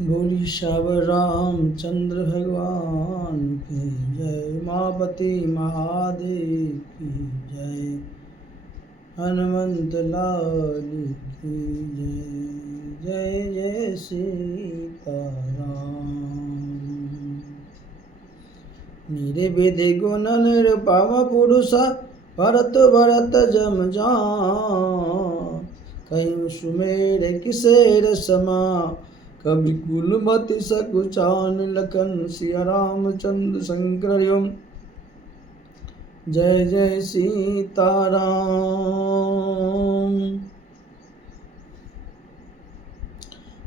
बोली श्यावर रामचंद्र भगवान की जय। मापति महादेव की जय। हनुमंत लाल की जय। जय जय सीताराम। निर्विधि गुण निरुपम पुरुष भरत भरत जम जान। कहीं सुमेर किसेर समा कवि कुलमति सकुचान। लखन सिया रामचंद्र शंकर ह्युम जय जय सीताराम।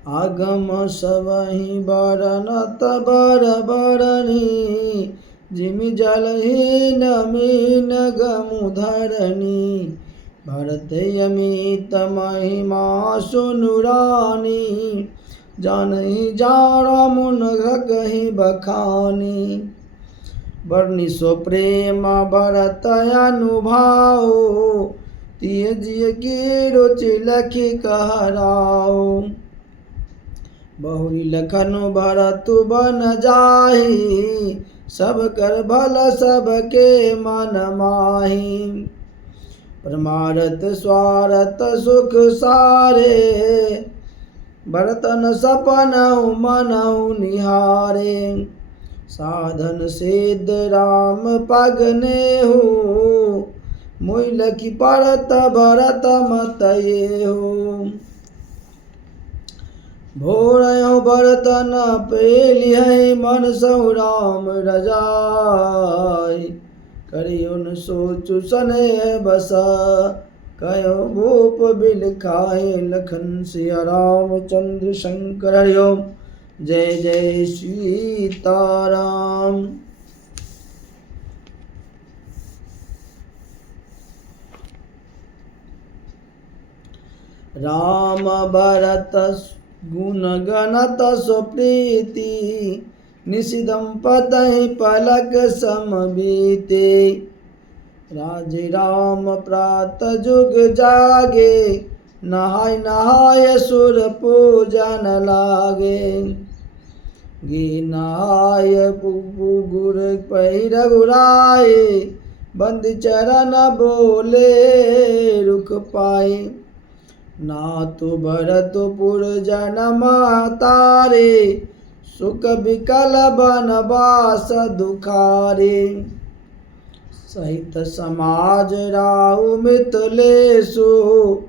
आगम सबहि बरनत बर बरनी। जिमि जलहीन मीन गमु धरनी। भरत अमित महिमा सुनुरानी। जानहि जारा मुन कहि बखानी। बरनी सो प्रेम भरत अनुभाव। तिय जिय की रुचि लखि कहराओ। बहुरी लखन भरत बन जाहि। सब कर भल सबके मन माहि। परमारथ स्वारथ सुख सारे। भरतन सपनहु मनहु निहारे। साधन सिद्ध राम पगनेहु। मोहि लखि परत भरत मत येहु। भोरयउ भरत न पेलिहै मन सहु राम रजाई। करियुन सोचु सनेह बसा। कयो भूप बिलखाए। लखन सिया रामचंद्र शंकर हरिओम जय जय सीताराम। राम भरत गुण गणत सुप्रीति। निशिदम पतहि पलक समबीते। राजे राम प्रात जुग जागे। नहाय नहाय सुर पूजन लागे। गे नहाय गुर पहि रघुराए। बंद चरण बोले रुख पाए। नातु भरत पुर जनम तारे। सुख बिकल बनवास दुखारे। सहित समाज राहु मिथिलेषु।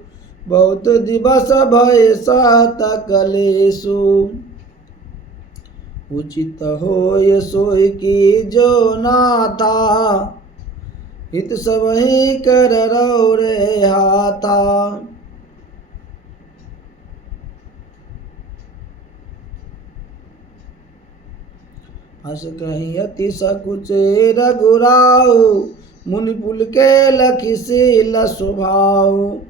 बहुत दिवस भय सहत कलेषु। उचित होय सोय की जो नाथा। हित सबहि कर रहो रे हाथा। हस कहीं अति सकुचे रघुराऊ। मुनि पुल के लखि शील स्वभाव।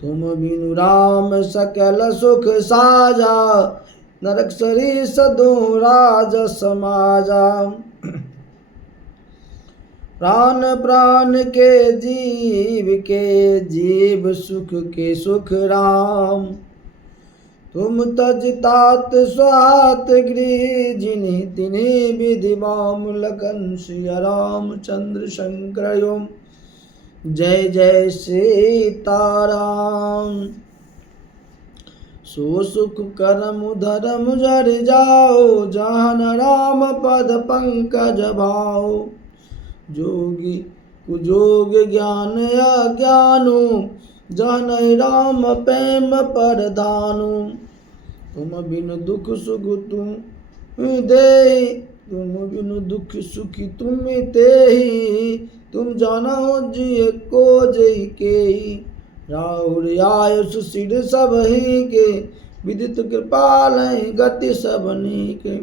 तुम बिनु राम सकल सुख साजा। नरक सरीस दुहु राज समाजा। प्राण प्राण के जीव सुख के सुख राम। तुम तज तात स्वात गृह। जिन्हि तिन्हि विधि बाम। लखन सिया रामचंद्र शंकर ह्युम जय जय सीताराम। सो सुख करम धरम जर जाओ। जहन राम पद पंकज भाओ। जोगी कुजोग ज्ञान अज्ञानु। जहन राम प्रेम परधानु। तुम बिनु दुख सुख तुम देहि। तुम बिनु दुख सुखी तुम तेहि। तुम जानहु जिय को जई केहि। राहुल आयुष सिर सबहि के। विदित कृपाल गति सबनी के।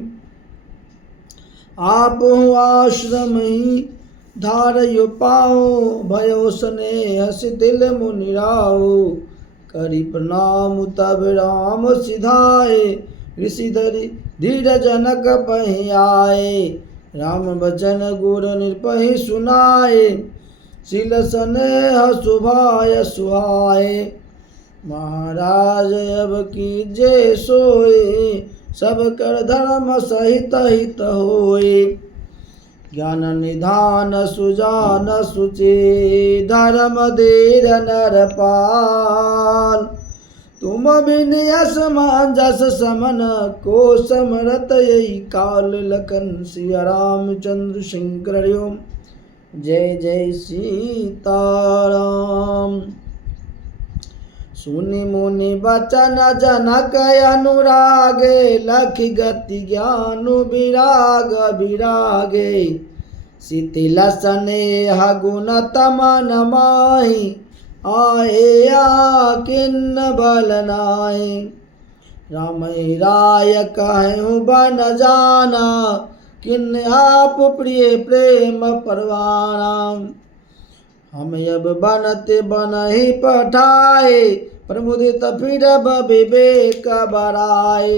आपहु आश्रम ही धारयो पाओ। भयो स्नेह शिथिल मुनि राहो। करि प्रणाम तब राम सिधाए। ऋषि धरि धीर जनक पहि आए। राम बचन गुर निरपहि सुनाए। शील स्नेह सुभाय सुहाए। महाराज अब कीजे सोए सब कर धर्म सहित हित होए। ज्ञान निधान सुजान सुचे धर्म देर नर पाल। तुम बिन असमंजस समन को समरत यही काल। लखन सिया रामचंद्र शंकर ओम जय जय सीताराम। सुनि मुनि बचन जनक अनुरागे लखि गति ज्ञान विराग विरागे। शिथिल स्नेह गुण तमन माहि आए किन्न बल नाहि। राम राय कहूँ बन जाना किन्न आप प्रिय प्रेम परवाना। हम अब बनते बन ही पठाए प्रमुदित फिर विवेक बराए।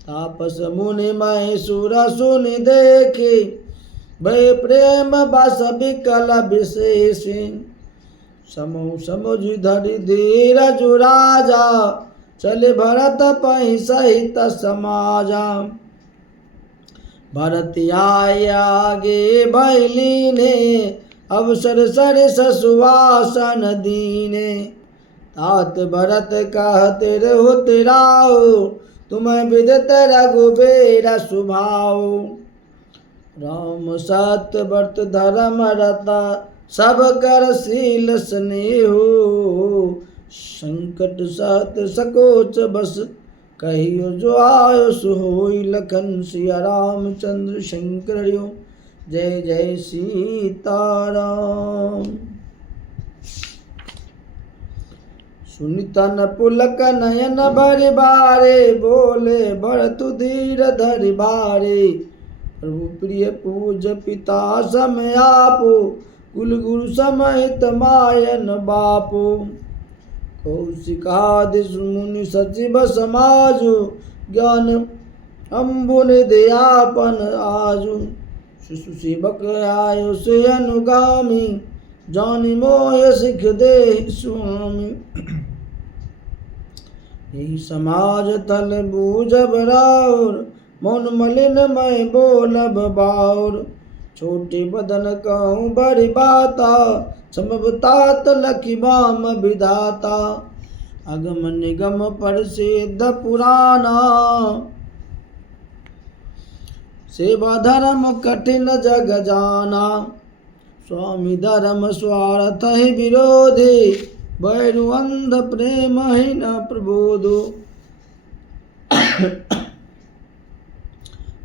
तापस मुनि मय सुर सुनि देखे भय प्रेम बस विकल विशेष। समूह समुझ धरि धीरज राजा चले भरत पहि सहित समाजा। भरत आए आगे भैलीने अवसर सर ससुवासन दीने। तात भरत कहते रहुत राव तुम्हें विदत रघुबीर सुभाव। राम सत्य व्रत धर्म रता सब कर शील स्नेहो। संकट सत सकोच बस कहियो जो आयो सो होई। लखन सिया रामचंद्र शंकर जय जय सीताराम। सुनि तन पुलक नयन भरि बारे बोले भरत धीर धरि बारे। प्रभु प्रिय पूज पिता सम आपो कुल गुरु समेत मायन बापो। कौशिकादि मुनि सचिव समाजु ज्ञान अम्बुन दयापन आजु। शिशु सेवक आयो से अनुगामी जानि मोय सिख दे स्वामी। यही समाज तल बूझब राउर मौन मलिन मैं बोलब बाउर। छोटे बदन कहूँ बड़ी बाता समबतात लखि बाम विधाता। अगम निगम प्रसिद्ध पुराना सेवा धर्म कठिन जग जाना। स्वामी धर्म स्वार्थ ही विरोधी बैरु अंध प्रेम ही न प्रबोधो।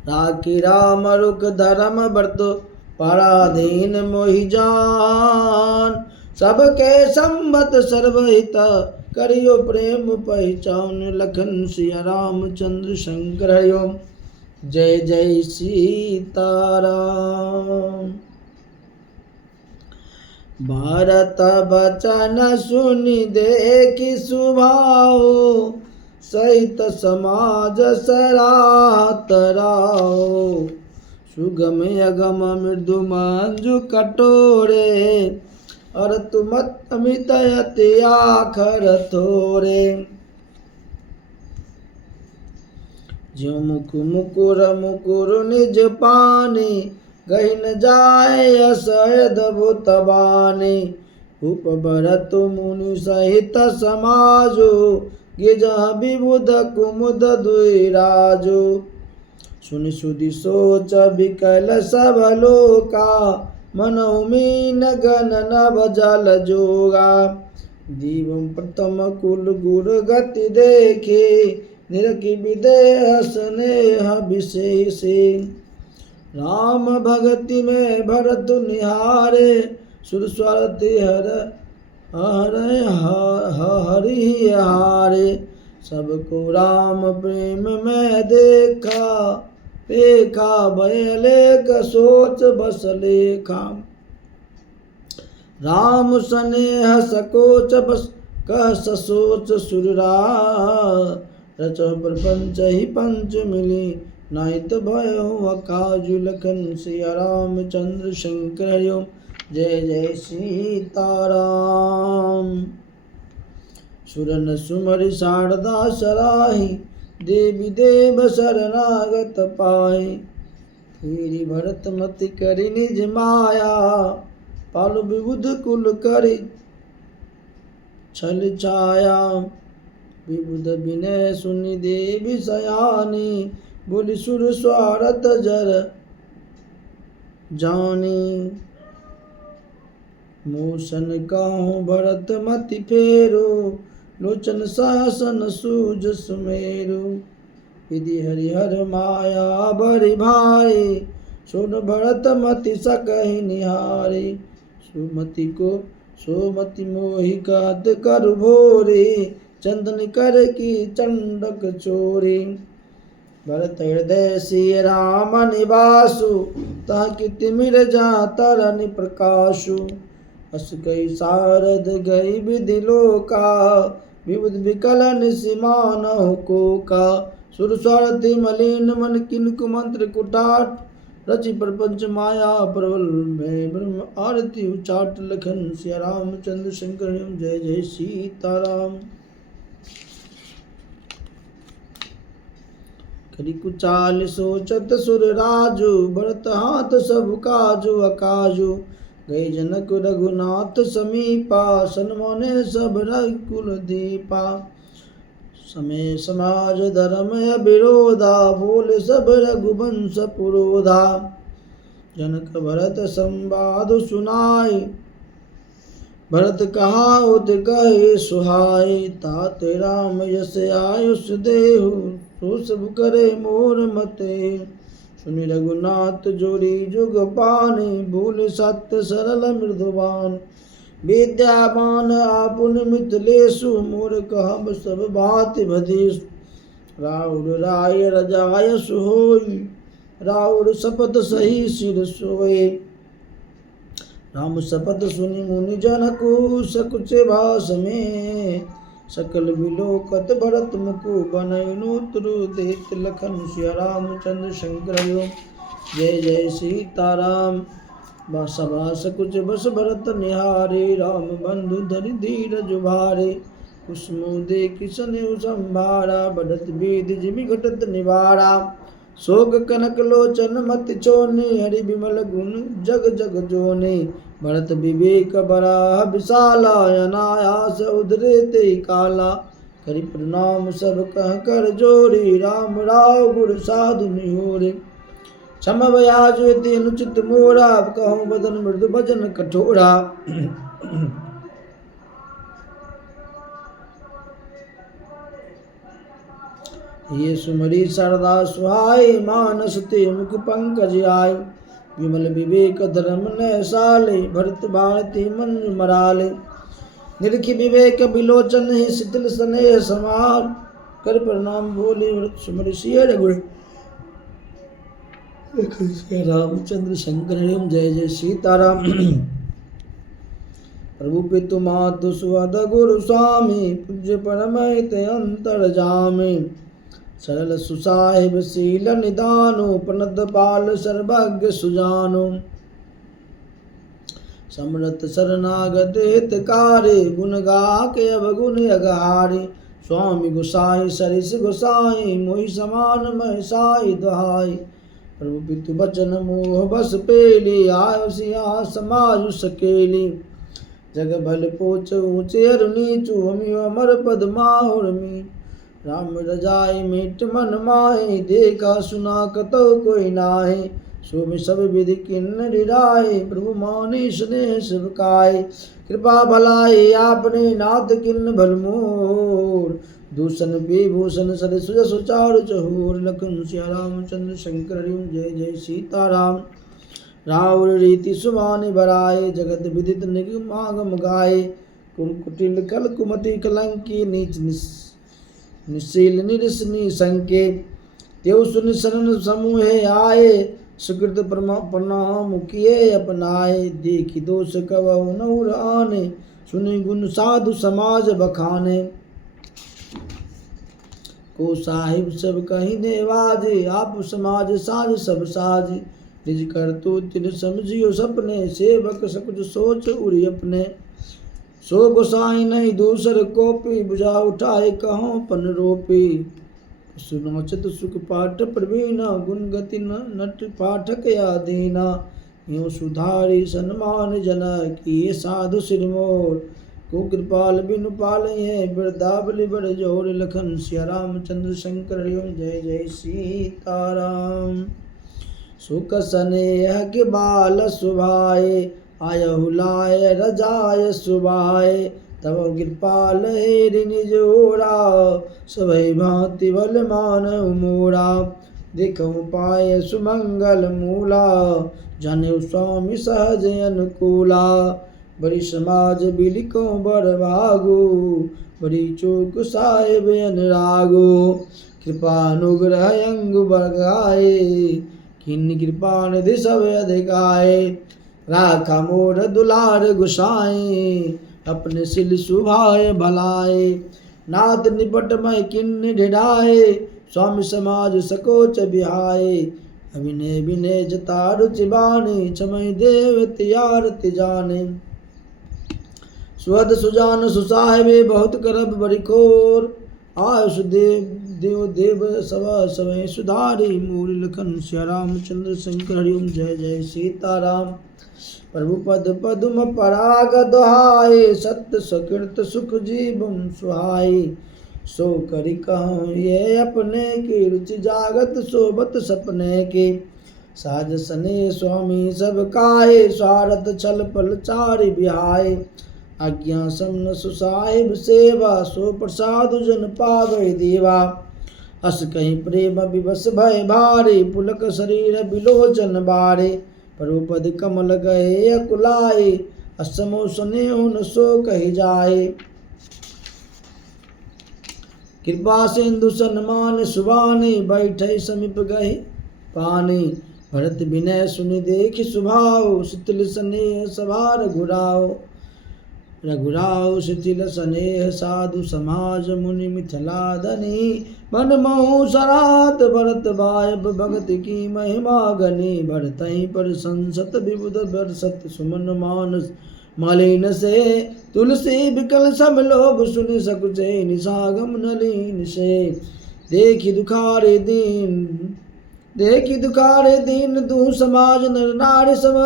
राखी राम रुख धर्म व्रत पराधीन मोहि जान। सबके संबत सर्वहित करियो प्रेम पहचान। लखन सिया रामचंद्र शंकर ओम जय जय सीताराम। भारत बचन सुनि देखि सुभाओ सहित समाज सराहत राओ। सुगम अगम मृदु मंजु कटोरे और तुम अमित अति आखर थोरे। ज्यो मुख मुकुर मुकुर निज पानी गहि न जाय असयद भूतबानी। उप भरत मुनि सहित समाजो गिजह विबुध कुमुद दुई राजो। सुनि सुधि सोच विकल सब लोका मनहु मीन गण नभ जल जोगा। दीवम प्रथम कुल गुर गति देखे निरखि विदेह स्नेह विशेषे। राम भगति में भरत निहारे सुर स्वरति हरि हारे। सबको राम प्रेम में देखा भय लेख सोच बस लेखा। राम स्नेह सकोच बस कह ससोच सुररा। रचो प्रपंच ही पंच मिली नाहित भयो अकाजु। लखन सिया रामचंद्र शंकर ओम जय जय सीताराम। सुरन सुमरि शारदा सराही देवी देव शरणागत पाए। फिर भरत मति करि निज माया, पालु विबुध कुल करि छल छाया। विबुध विनय सुनि देवी सयानी, बोली सुर स्वारथ जर जानी। मोशन कहूँ भरत मति फेरो, लोचन सहसन सूज सुमेरु। विधि हरिहर माया बरि भारे, सुन भरत मति सकहि निहारे। सोमति मोहि कहत करु भोरे, चंदन कर की चंडक चोरे। भरत हृदय सिय राम निवासु, ताकि तिमिर जा तरनि प्रकाशु। अस कई सारद गई विधि लोका, विबुध विकलन सिमानहु कोका। सुर स्वारथि मलिन मन किनको मंत्र कुटाट, रचि प्रपंच माया प्रबल में ब्रह्म आरती उचाट। लखन सिया रामचंद्र शंकर जय जय सीताराम। करि कुचाल सोचत सुर राजु, भरत हाथ सब काजु अकाजु। गए जनक रघुनाथ समीपा, सन्माने सब रघुकुल दीपा। समय समाज धर्म अविरोधा, बोले सब रघुवंश पुरोधा। जनक भरत संवाद सुनाई, भरत कहाओत कहे सुहाई। तात राम यस आयुष देहु, सो सब करे मोर मते। सुनि रघुनाथ जोरी जुग पानी, बोले सत्य सरल मृदुवान। विद्यावान आपुन मिथिलेशु, मोर कहब सब भांति भदेशु। राउर राय रजाय सुहोई, राउर शपथ सही सिर सोए। राम शपथ सुनि मुनि जनकु, सकुचे भाष में। सकल बिलोकत भरत मुकु, बनयनु तुरु देत। लखन सिया रामचंद्र शंकर जय जय सीताराम। सभा सकुच बस भरत निहारे, राम बंधु धरि धीरज भारे। कुसुमोदे किसने संभारा, बढ़त विधि जिमि घटत निवारा। शोक कनक लोचन मति चोने, हरि विमल गुण जग जग जोने। भरत विवेक बराह विशाला, अनायास उधरे ते काला। करि प्रणाम सब कह कर जोरे, राम राव गुर साधु निहोरे। क्षम बयाजु यति अनुचित मोरा, कहूँ बदन मृदु भजन कठोरा। ये सुमरी सरदा सुहाई, मानस ते मुख पंकज आय। विमल विवेक धर्म न साले, भरत भारती मन मराले। निरखि विवेक बिलोचन ही, शीतल स्नेह समार। कर प्रणाम बोले भरत सुमरि सिय रघुर। रामचंद्र शंकर जय जय सीताराम। प्रभु पितु मातु सुहद गुरु स्वामी, पूज्य परमहित अंतर जामे। सरल सुसाहिब शील निदानो, प्रणत पाल सर्वज्ञ सुजानो। समरथ शरणागत हितकारी, गुण गाके अवगुण अगारे। स्वामी गोसाई सरिस गोसाई, मोहि समान महसाई दुहाई। प्रभु पितु बचन मोह बस पेली, आयो सिया समाज सकेली। जग भल पोच ऊंचे अरु नीचु, हमी अमर पद माहुर मी। राम रजाई मीट मन माहे, देखा सुना कतौ कोई नाहे। सो सब विधि किन्नरि राय, प्रभु मानि स्नेह सेवकाय। कृपा भलाई आपने नाथ किन्न भल मोर, दूषण विभूषण सद सुजस चारु चहूर। लखन सिया रामचंद्र शंकर जय जय सीताराम। राउर रीति सुमानि बराए, जगत विदित निगमागम गाए। कुटिल कल कुमति कलंकी, नीच निशील निरसनी संके। त्यों सुनि शरण समूहे आए, सुकृत प्रणाम किए अपनाए। देखि दोष कवहु नहुर आने, सुनि गुण साधु समाज बखाने। को साहिब सब कहीं नेवाजे, आप समाज साज सब साज। निज करतु तिन समझियो सपने, सेवक सकुच सोच उरि अपने। सो गोसाई नहीं दूसर कोपी, बुझा उठाए कहों पन रोपी। सुनोचत सुख पाठ प्रवीण गुण गति नट पाठक या दीना यूं सुधारी सन्मान जन किए साधु सिरमोर को कृपाल बिनु पालय वृद्धावली बड़ जोर लखन सिया रामचंद्र शंकर हरिओम जय जय सीताराम। सुख स्नेह के बाल सुभाए आयहु लाय रजाय सुभाए तब कृपाल हेरि निजोरा सभय भांति बल मान मोरा देखऊँ पाए सुमंगल मूला जाने स्वामी सहज अनुकूला बड़ी समाज बिलिको बर भागो बड़ी चौक साहेब अनुरागो कृपानुग्रह अंग बरगाए किन्नी कृपा निधि सब अधिकाए राखा मोर दुलार गुसाए अपने सिल सुभाए भलाए नाथ निपट मय किन्नी ढिढ़ाए स्वामी समाज सकोच बिहाए अभिनय विनय जता रुचि बाने चमय देव तियारत जाने स्वद सुजान सुसाहिबे बहुत करब बरिकोर आयुष देव देव देव सवा समय सुधारी मूल लखन श्या रामचंद्र शंकर हरिओम जय जय सीताराम। प्रभु पद पद्म पराग दोहाए सत्य सकृत सुख जीवम सुहाई सो करि कहूँ ये अपने की रुचि जागत सोबत सपने के साज सने स्वामी सब काहे स्वारथ छल पल चारि बिहाय आज्ञा समन सुसाहिब सेवा सो प्रसाद जन पावे देवा अस कहीं प्रेम विवश भय भारे पुलक शरीर बिलोचन बारे पद कमल गए अकुलाए असमो स्नेह न सो कही जाए कृपा सिंधु सन्मान सुबाने बैठे समीप गए पाने भरत विनय सुनि देख सुभाव शिथिल स्नेह सभार घुराओ रघुराव शिथिल स्नेह साधु समाज मुनि मिथिला धनी मन महु सरात भरत बायब भगत की महिमा गनी भरतहि पर संसत विबुध बरसत सुमन मानस मलिन से तुलसी बिकल सब लोग सुन सकुचे निसागम नलीन से देखी दुखारे दीन दू समाज नर नारी सम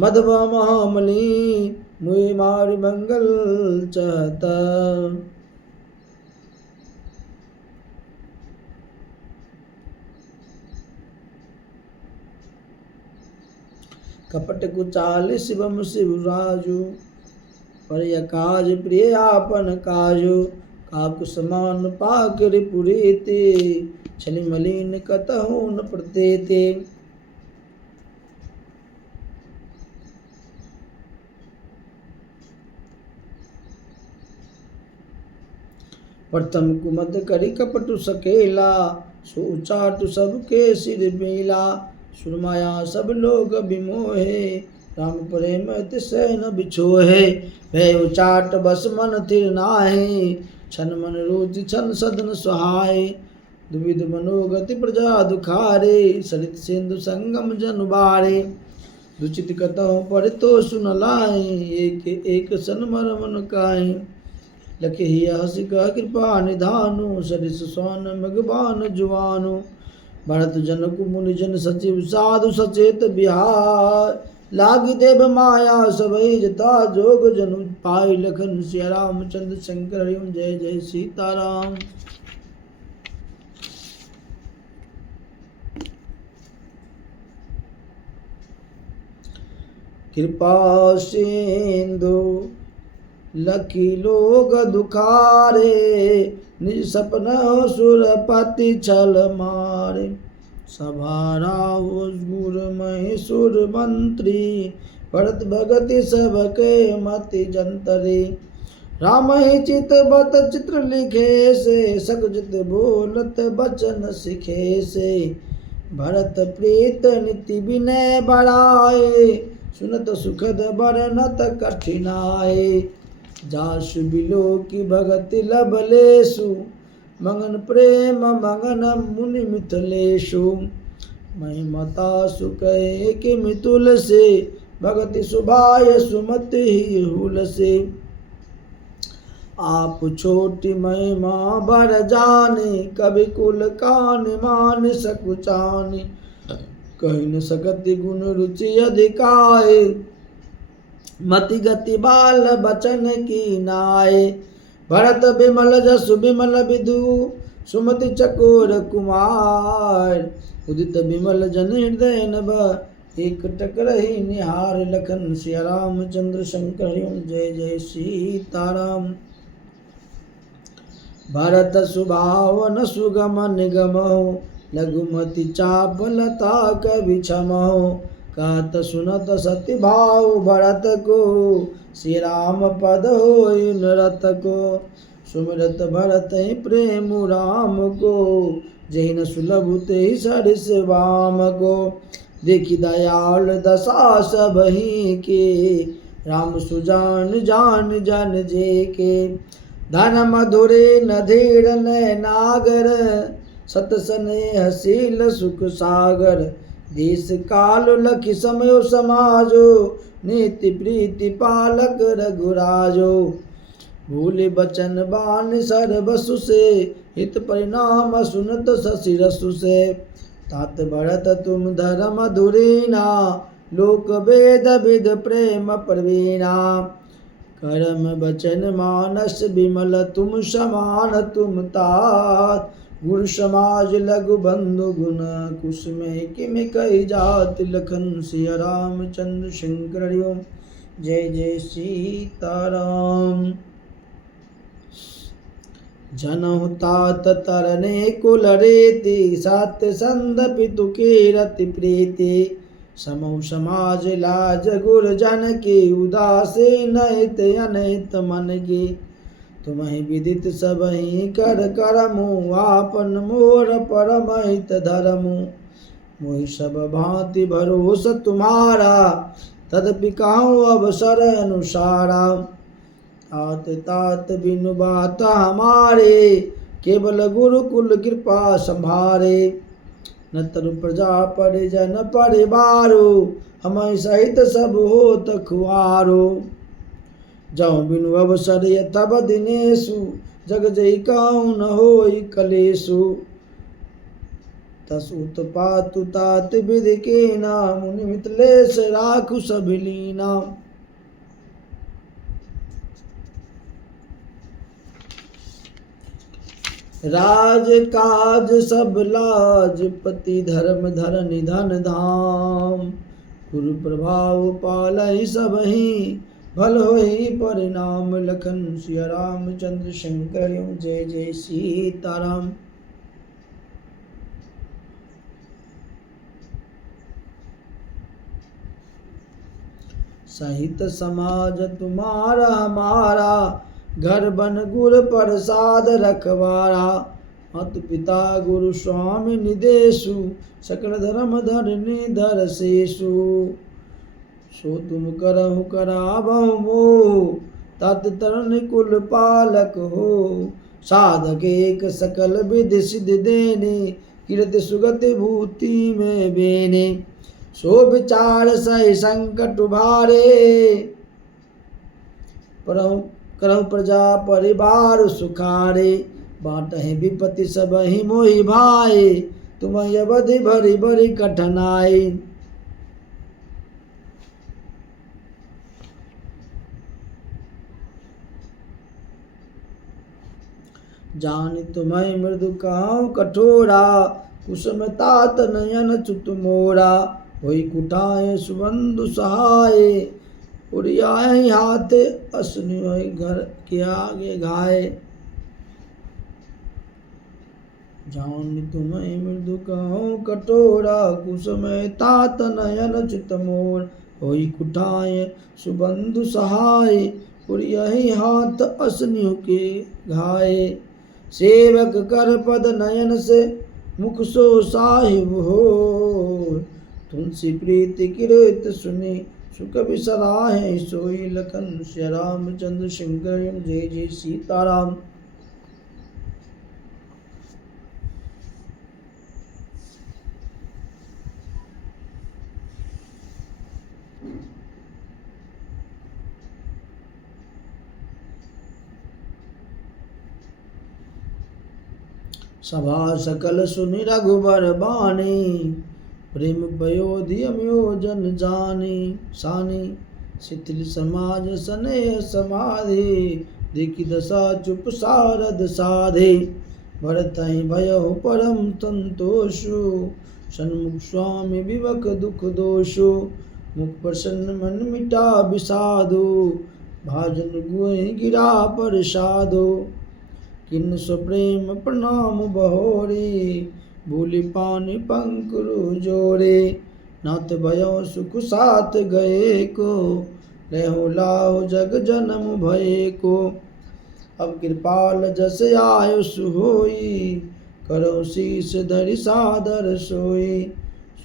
मधवा महामली मुई मारी मंगल चाहता कपट कुचाल शिवम शिवराजु पर काज प्रिय आपन काजु काकु समान पाकरि पुरीते छलि मलिन कतहु न प्रतीते प्रथम कुमद करी कपटु सकेला सो चाटु सबके सिर बेला सुरमाया सब लोग बिमोहे राम प्रेम तिसै न बिछोहे भय उचाट बस मन थिर नाहे छन मन रोज छन सदन सुहाए दुविध मनोगति प्रजा दुखारे सरित सिंधु संगम जन बारे दुचित कतहु पर तो सुन लाए एक एक सन मर मन काए लखे हस कृपा निधानु सरिस सोन मगबान जुवानु भरत जनक मुनि जन सचिव साधु सचेत बिहार लागी देव माया सबई जता जोग जनु पाई लखन सिया रामचंद्र शंकर हरिओम जय जय सीताराम। कृपा सिंधु लखी लोग दुखारे निज सपना सुरपति छल मारे सभारा गुर महेश्वर मंत्री भरत भगति सबके मति जंतरे राम ही चित बत चित्र लिखे से सकजित बोलत बचन सिखे से भरत प्रीत नीति विनय बढ़ाए सुनत सुखद बरनत कठिनाए जासु बिलो की भगति लबलेशु मंगन प्रेम मंगन मुनि मिथिलेशु महिमता सुकहे कि मितुल से भगति सुभाय सुमति ही हुल से आप छोटी महिमा बर जाने, कवि कुल कान मान सकुचानी। कही न सकति गुण रुचि अधिकाए, मति गति बाल बचन की नाय। भरत बिमल जसु बिमल विदु, सुमति चकोर कुमार। उदित बिमल जन हृदय नभ, एक टक रही निहार। लखन सिया रामचंद्र शंकर हरिओम। जय जय सीताराम। भरत सुभावन सुगम निगम हो, लघुमति चाप लता कवि छम हो। कहत सुनत सति भाव भरत को, श्री राम पद होय नरत को। सुमिरत भरत ही प्रेम राम को, जहि न सुलभ तेहि सरिस वाम को। देखि दयाल दशा सबहि के, राम सुजान जान जन जे के। धन मधुरे नधीर नयनागर, सत स्नेह शील सुख सागर। देश काल लखि समय समाजो, नीति प्रीति पालक रघुराजो। भूल बचन बान सर बसु से, हित परिणाम सुनत शशि रसु से। तात भरत तुम धर्म धुरीना, लोक वेद विद प्रेम प्रवीणा। कर्म बचन मानस विमल तुम समान तुम तात। गुण समाज लघु बंधु गुण कुसुमे किम कही जात। लखन सिया रामचंद्र शंकर हरिओम। जय जय सीताराम। जनहु तात तरने कुल रीति, सत्य संध पितु की रति प्रीति। समौ समाज लाज गुर जन की, उदासीन हित अनहित मन की। तुम्हि विदित सबहि कर करमु, आपन मोर परम हित धरमु। मोहि सब भांति भरोस तुम्हारा, तदपि कहूँ अवसर अनुसारा। तात तात बिनु बात हमारे, केवल गुरुकुल कृपा संभारे। न तरु प्रजा परिजन परिवारो, हमें सहित सब होत खुआरो। जौ बिनु अवसर तब दिनेशु, जग जई कहूँ न होई कलेशु। तस उत्पातु तात विधि कीना, मुनि मिथिलेश राखु सब लीना। राज काज सब लाज, पति धर्म धरनि धन धाम। गुरु प्रभाव पालहि सबहि, भल होई परिणाम। लखन सिया रामचंद्र शंकर हरिओम। जय जय सीताराम। सहित समाज तुम्हारा हमारा, घर बन गुर प्रसाद रखवारा। मातु पिता गुरु स्वामी निदेशु, सकल धर्म धरनी धर शेषु। सो तुम करहु करावहु मोह, तात तरन कुल पालक हो। साधक एक सकल विधि सिद्धि देने, कीरति सुगति भूति में बेने। सो विचार सहि संकट उभारे, करहु प्रजा परिवार सुखारे। बाटहि विपत्ति सबहि मोहि भाए, तुम्हि अवधि भरी भरी कठिनाई। जानि तुम्हि मृदु कहूँ कठोरा, कुसुम तात नयन चुत मोरा। होई कुटाए सुबंधु सहाय, उड़ियाए हाथ असनि घर के आगे घाये। जानि तुम्हि मृदु कहूँ कठोरा, कुसुम तात नयन चित मोर। होई कुटाए सुबंधु सहाय, उड़ियाए हाथ असनि के घाये। सेवक कर पद नयन से, मुख सो साहिब हो। तुलसी प्रीति किरत सुनी, सुख बिसराहे सोई। लखन सिया रामचंद्र शंकर। जय जय सीताराम। सभा सकल सुनि रघुबर बानी, प्रेम पयोधि अम्यो जन जानी। सानी शिथिल समाज स्नेह समाधि, देखि दशा चुप सारद साधे। भरतहि भयहु परम संतोषु, सन्मुख स्वामी विवक दुख दोषु। मुख प्रसन्न मन मिटा विषादु, भाजन गुए गिरा प्रसादो। किन स्वप्रेम प्रणाम बहोरी, भूलि पानि पंकुरु जोरे। नाथ भयो सुख साथ गए को, लेहु लाहु जग जन्म भय को। अब कृपाल जस आयुष होई, करो शीस धरि सादर सोई।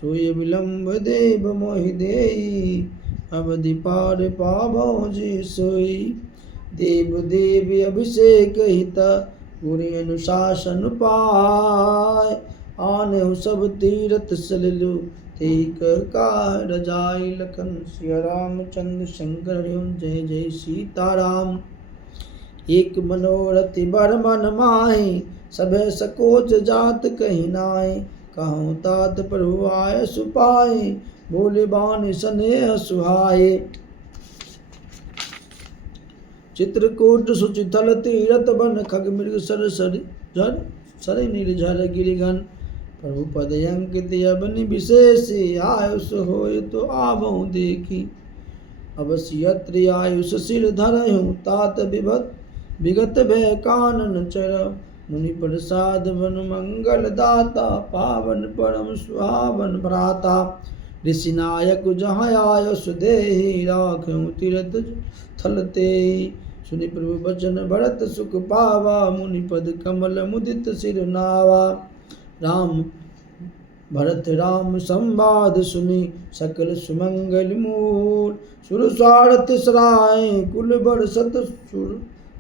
सोई विलम्ब देव मोहि देई, अवधि पार पावो जी सोई। देव देवी अभिषेक हित, गुरि अनुशासन पाय। आनहु सब तीरथ सलिलु, तेई काह रजाई। लखन सिया रामचंद्र शंकर हरि ओम। जय जय सीताराम। एक मनोरथ बर मन माहि, सभय सकोच जात कहि नाहि। कहूँ तात प्रभु आय सुपाहि, बोले बानि स्नेह सुहाए। चित्रकूट सुचिथल तीरथ बन, खग मृग सर झर सरि निर्झर गिरिघन। प्रभु पद अंकित अबनि विशेषी, आयुष होय तो आवहु देखी। अवश्य यत्र आयुष सिर धरहु, तात विगत भय कानन चर। मुनि प्रसाद बन मंगल दाता, पावन परम सुहावन भ्राता। ऋषि नायक जहाँ आयुष देहि, राखहु तीरथ थल तेहि। सुनि प्रभु बचन भरत सुख पावा, मुनि पद कमल मुदित सिर नावा। राम भरत राम संवाद सुनि, सकल सुमंगल मूल। सुर स्वार्थ सराय कुल बरसत सुर,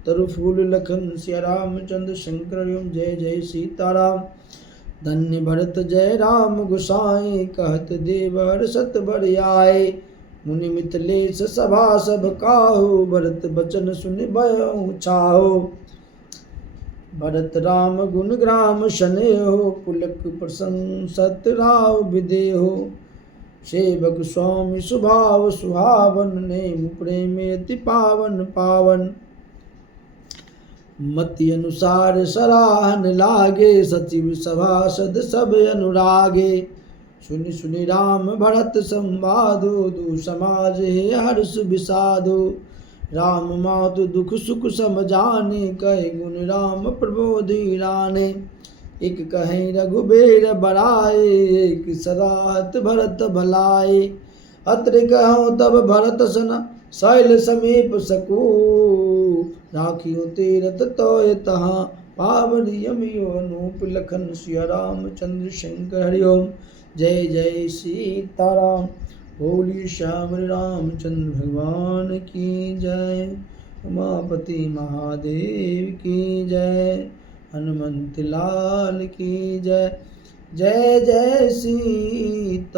तरु फूल लखन सिया रामचंद्र शंकर हरि ओम। जय जय सीताराम। धन्य भरत जय राम गोसाई, कहत देव हर्षत बर आए। मुनि मिथिलेश सभा सब काहू, भरत बचन सुनि भयउ छाहू। भरत राम गुण ग्राम शनेहो, पुलक प्रशंसत राव विदेहो। सेवक स्वामी सुभाव सुहावन, नेम प्रेम अति पावन पावन। मति अनुसार सराहन लागे, सचिव सभासद सब अनुरागे। सुनि सुनि राम भरत संवादो, दू समाज हे हर्ष विषादो। राम मातु दुख सुख सम जाने, कहे गुण राम प्रबोधि राने। एक कहे रघुबीर बराए, एक सराहत भरत भलाए। अत्र कहूँ तब भरत सन, शैल समीप सकू। राखियो तीरथ तोय तहाँ, पावनी अमियो अनूप। लखन सिया रामचंद्र शंकर हरि ओम। जय जय सीताराम। बोली श्याम रामचंद्र भगवान की जय। उमापति महादेव की जय। हनुमंत लाल की जय। जय जय सीताराम।